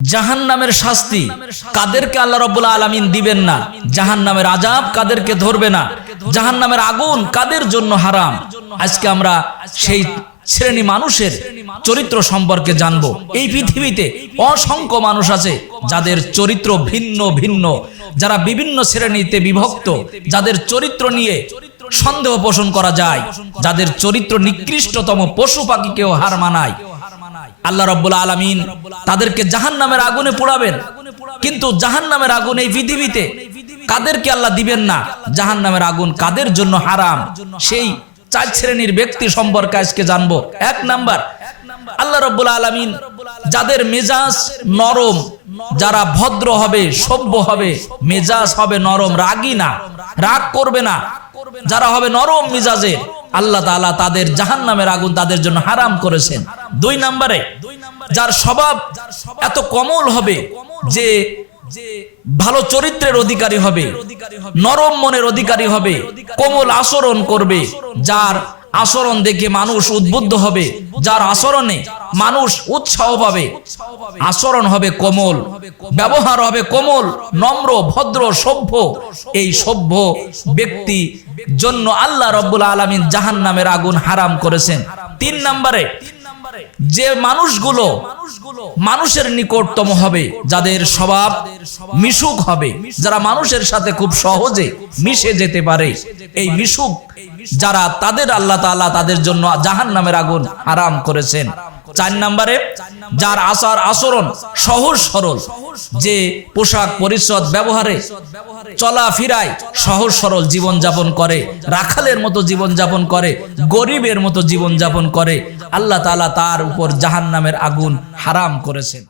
জাহান নামের শাস্তি কাদেরকে আল্লাহ রব্বুল্লা আলমিন দিবেন না। জাহান নামের আজাব কাদেরকে ধরবে না। জাহান নামের আগুন কাদের জন্য হারাম? আজকে আমরা সেই শ্রেণি মানুষের চরিত্র সম্পর্কে জানব। এই পৃথিবীতে অসংখ্য মানুষ আছে যাদের চরিত্র ভিন্ন ভিন্ন। যারা বিভিন্ন শ্রেণীতে বিভক্ত, যাদের চরিত্র নিয়ে সন্দেহ পোষণ করা যায়। যাদের চরিত্র নিকৃষ্টতম পশু পাখিকেও হার মানায়। আল্লাহ রব্বুল আলমিন তাদেরকে জাহান নামের আগুনে পোড়াবেন। কিন্তু জাহান নামের আগুন এই পৃথিবীতে কাদেরকে আল্লাহ দিবেন না? জাহান নামের আগুন কাদের জন্য হারাম? সেই চার শ্রেণির ব্যক্তি সম্পর্কে আজকে জানব। এক নাম্বার, আল্লাহ রব্বুল আলমিন যাদের মেজাজ নরম, যারা ভদ্র হবে, সভ্য হবে, মেজাজ হবে নরম, রাগী না, রাগ করবে না, যারা হবে নরম মিজাজের আল্লাহ তাআলা তাদের জাহান নামের আগুন তাদের জন্য হারাম করেছেন। দুই নম্বরে, যার স্বভাব এত কমল হবে যে ভালো চরিত্রের অধিকারী হবে, নরম মনের অধিকারী হবে, কোমল আচরণ করবে, যার আচরণ দেখে মানুষ উদ্বুদ্ধ হবে, যার আচরণে মানুষ উৎসাহ পাবে। আচরণ হবে কোমল, ব্যবহার হবে কোমল, নম্র, ভদ্র, সভ্য। এই সভ্য ব্যক্তি জন্য আল্লাহ রব্বুল আলমিন জাহান নামের আগুন হারাম করেছেন। তিন নম্বরে যে মানুষগুলো মানুষের নিকটতম হবে যাদের স্বভাব মিশুক হবে যারা মানুষের সাথে খুব সহজে মিশে যেতে পারে। এই মিশুক যারা তাদের আল্লাহ তাআলা তাদের জন্য জাহান নামের আগুন হারাম করেছেন। চার নম্বরে যার আচার আচরণ সহজ সরল যে পোশাক পরিচ্ছদ ব্যবহারে চলাফেরায় সহজ সরল জীবন যাপন করে রাখালের মতো জীবন যাপন করে গরিবের মতো জীবন যাপন করে আল্লাহ তালা তার উপর জাহান নামের আগুন হারাম করেছেন।